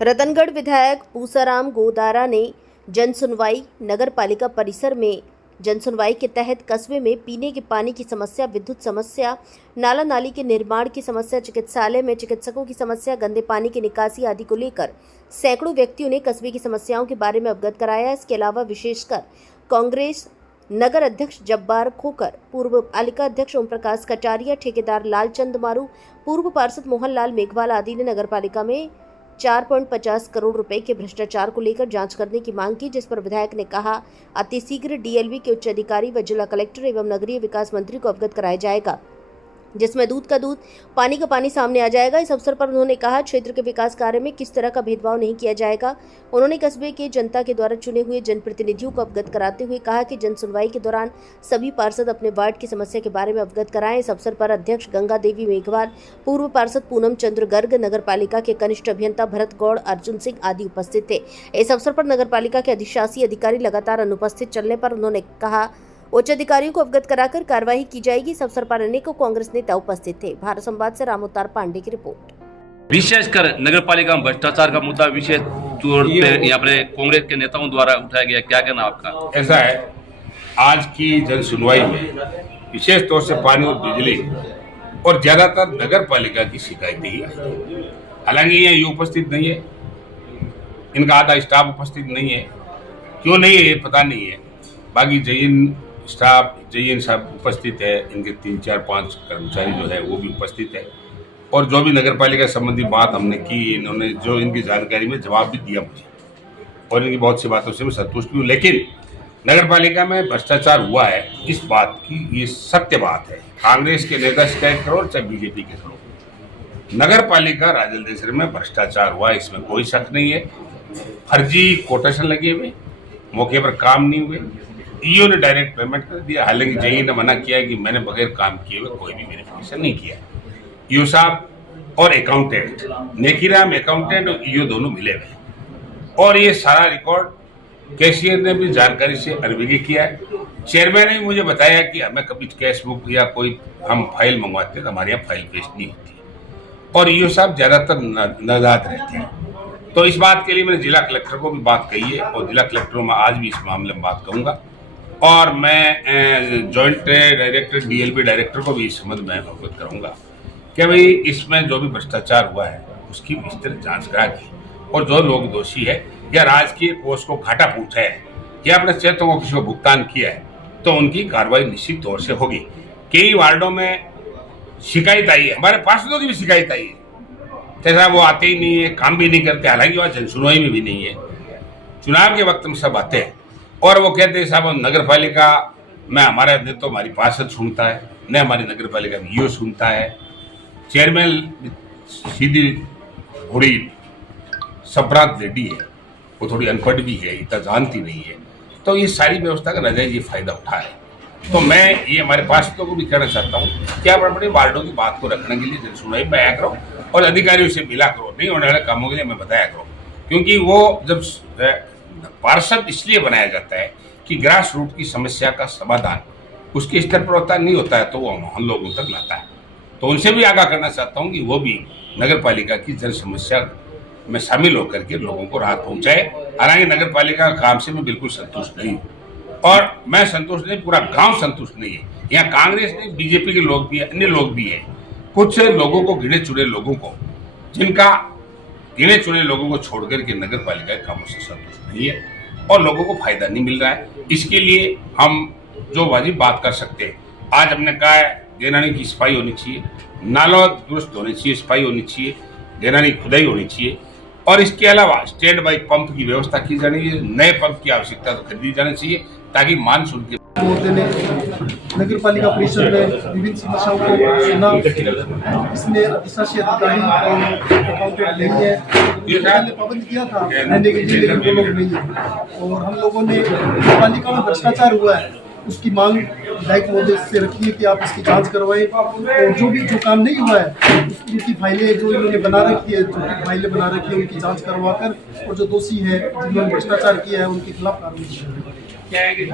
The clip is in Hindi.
रतनगढ़ विधायक पूसाराम गोदारा ने जनसुनवाई नगर पालिका परिसर में जनसुनवाई के तहत कस्बे में पीने के पानी की समस्या, विद्युत समस्या, नाला नाली के निर्माण की समस्या, चिकित्सालय में चिकित्सकों की समस्या, गंदे पानी की निकासी आदि को लेकर सैकड़ों व्यक्तियों ने कस्बे की समस्याओं के बारे में अवगत कराया। इसके अलावा विशेषकर कांग्रेस नगर अध्यक्ष जब्बार खोकर, पूर्व पालिका अध्यक्ष ओम प्रकाश कटारिया, ठेकेदार लालचंद मारू, पूर्व पार्षद मोहनलाल मेघवाल आदि ने नगर पालिका में 4.50 करोड़ रुपए के भ्रष्टाचार को लेकर जांच करने की मांग की, जिस पर विधायक ने कहा अतिशीघ्र डीएलवी के उच्च अधिकारी व जिला कलेक्टर एवं नगरीय विकास मंत्री को अवगत कराया जाएगा, जिसमें दूध का दूध पानी का पानी सामने आ जाएगा। इस अवसर पर उन्होंने कहा क्षेत्र के विकास कार्य में किस तरह का भेदभाव नहीं किया जाएगा। उन्होंने कस्बे के जनता के द्वारा चुने हुए जनप्रतिनिधियों को अवगत कराते हुए कहा कि जनसुनवाई के दौरान सभी पार्षद अपने वार्ड की समस्या के बारे में अवगत कराएं। इस अवसर पर अध्यक्ष गंगा देवी मेघवाल, पूर्व पार्षद पूनम चंद्र गर्ग, नगर पालिका के कनिष्ठ अभियंता भरत गौड़, अर्जुन सिंह आदि उपस्थित थे। इस अवसर पर नगर पालिका के अधिशासी अधिकारी लगातार अनुपस्थित चलने पर उन्होंने कहा उच्च अधिकारियों को अवगत कराकर कार्रवाई की जाएगी। इस अवसर पर अनेकों कांग्रेस नेता उपस्थित थे। भारत संवाद से रामोतार पांडे की रिपोर्ट। विशेषकर नगर पालिका में भ्रष्टाचार का मुद्दा विशेष तौर पे यहाँ पर कांग्रेस के नेताओं द्वारा उठाया गया, क्या कहना आपका? ऐसा है, आज की जन सुनवाई में विशेष तौर से पानी और बिजली और ज्यादातर नगर पालिका की शिकायतें ही आई। हालांकि ये उपस्थित नहीं है, इनका आधा स्टाफ उपस्थित नहीं है। क्यों नहीं है ये पता नहीं है। बाकी जैन स्टाफ, जैन साहब उपस्थित है, इनके 3, 4, 5 कर्मचारी जो है वो भी उपस्थित है। और जो भी नगर पालिका संबंधी बात हमने की, इन्होंने जो इनकी जानकारी में जवाब भी दिया मुझे, और इनकी बहुत सी बातों से मैं संतुष्ट भी हूँ। लेकिन नगर पालिका में भ्रष्टाचार हुआ है, इस बात की ये सत्य बात है। कांग्रेस के नेता शिकायत करो चाहे बीजेपी के करो, नगर पालिका राजलदेसर में भ्रष्टाचार हुआ, इसमें कोई शक नहीं है। फर्जी कोटेशन लगे हुए, मौके पर काम नहीं हुए, ईओ ने डायरेक्ट पेमेंट कर दिया। हालांकि जेई ने मना किया है कि मैंने बगैर काम किए हुए कोई भी वेरिफिकेशन नहीं किया। ईओ साहब और अकाउंटेंट, नेकीराम अकाउंटेंट और ईओ दोनों मिले हुए, और ये सारा रिकॉर्ड कैशियर ने भी जानकारी से अनभिज्ञ किया है। चेयरमैन ने मुझे बताया कि हमें कभी कैश बुक या कोई हम फाइल मंगवाते हैं तो हमारे यहाँ फाइल पेस्ट नहीं होती, और ईओ साहब ज्यादातर नादाद रहते हैं। तो इस बात के लिए मैंने जिला कलेक्टर को भी बात कही है, और जिला कलेक्टर में आज भी इस मामले में बात कहूंगा, और मैं जॉइंट डायरेक्टर डीएलबी डायरेक्टर को भी इस संबंध में अवगत करूंगा कि भाई इसमें जो भी भ्रष्टाचार हुआ है उसकी विस्तृत जांच करा के, और जो लोग दोषी है या राजकीय कोष को घाटा पहुंचा है या अपने क्षेत्रों को किसी को भुगतान किया है तो उनकी कार्रवाई निश्चित तौर से होगी। कई वार्डों में शिकायत आई है, हमारे पार्षदों की भी शिकायत आई है, जैसा वो आते ही नहीं है, काम भी नहीं करते। हालांकि वह जनसुनवाई में भी नहीं है, चुनाव के वक्त में सब आते हैं और वो कहते हैं साहब नगर पालिका में हमारा न तो हमारी पार्षद सुनता है, न हमारी नगर पालिका में ईओ सुनता है। चेयरमैन सीधी थोड़ी संप्रांत लेडी है, वो थोड़ी अनपढ़ भी है, इतना जानती नहीं है, तो ये सारी व्यवस्था का नाजायज ये फायदा उठाए। तो मैं ये हमारे पार्षदों को भी कहना चाहता हूँ कि आप अपने वार्डों की बात को रखने के लिए जनसुनवाई में आया करो और अधिकारियों से मिला करो, नहीं होने वाले कामों के लिए मैं बताया करो। क्योंकि वो जब पार्षद इसलिए बनाया जाता है कि ग्रास रूट की समस्या का समाधान उसके स्तर पर होता नहीं होता है, तो वो हम लोगों तक लाता है। तो उनसे भी आगाह करना चाहता हूँ कि वो भी नगर पालिका की जन समस्या में शामिल होकर के लोगों को राहत पहुंचाए। हालांकि नगर पालिका का काम से मैं बिल्कुल संतुष्ट नहीं हूँ, और मैं संतुष्ट नहीं, पूरा गांव संतुष्ट नहीं है। यहाँ कांग्रेस नहीं, बीजेपी के लोग भी है, अन्य लोग भी है। कुछ लोगों को, गिने चुने लोगों को, जिनका गिने चुने लोगों को छोड़कर के नगर पालिका के कामों से संतुष्ट नहीं है और लोगों को फायदा नहीं मिल रहा है। इसके लिए हम जो वाजिब बात कर सकते हैं, आज हमने कहा है गैनानी की सफाई होनी चाहिए, नाला दुरुस्त होनी चाहिए, सफाई होनी चाहिए, गैनानी खुदाई होनी चाहिए, और इसके अलावा स्टैंड बाई पंप की व्यवस्था की जानी चाहिए। नए पंप की आवश्यकता तो खरीदी जानी चाहिए ताकि मानसून के नगर पालिका परिषद में विभिन्न समस्याओं को सुना। इसमें अधिशासी अधिकारी और अकाउंटेंट नहीं है, पहले पाबंद किया था रहने के लिए, लेकिन वो लोग नहीं है। और हम लोगों ने पालिका में भ्रष्टाचार हुआ है उसकी मांग विधायक महोदय से रखी है कि आप इसकी जांच करवाएं, और जो काम नहीं हुआ है उनकी फाइलें जो इन्होंने बना रखी है, जो फाइलें बना रखी है उनकी जांच करवाकर, और जो दोषी है जिन्होंने भ्रष्टाचार किया है उनके खिलाफ कार्रवाई की।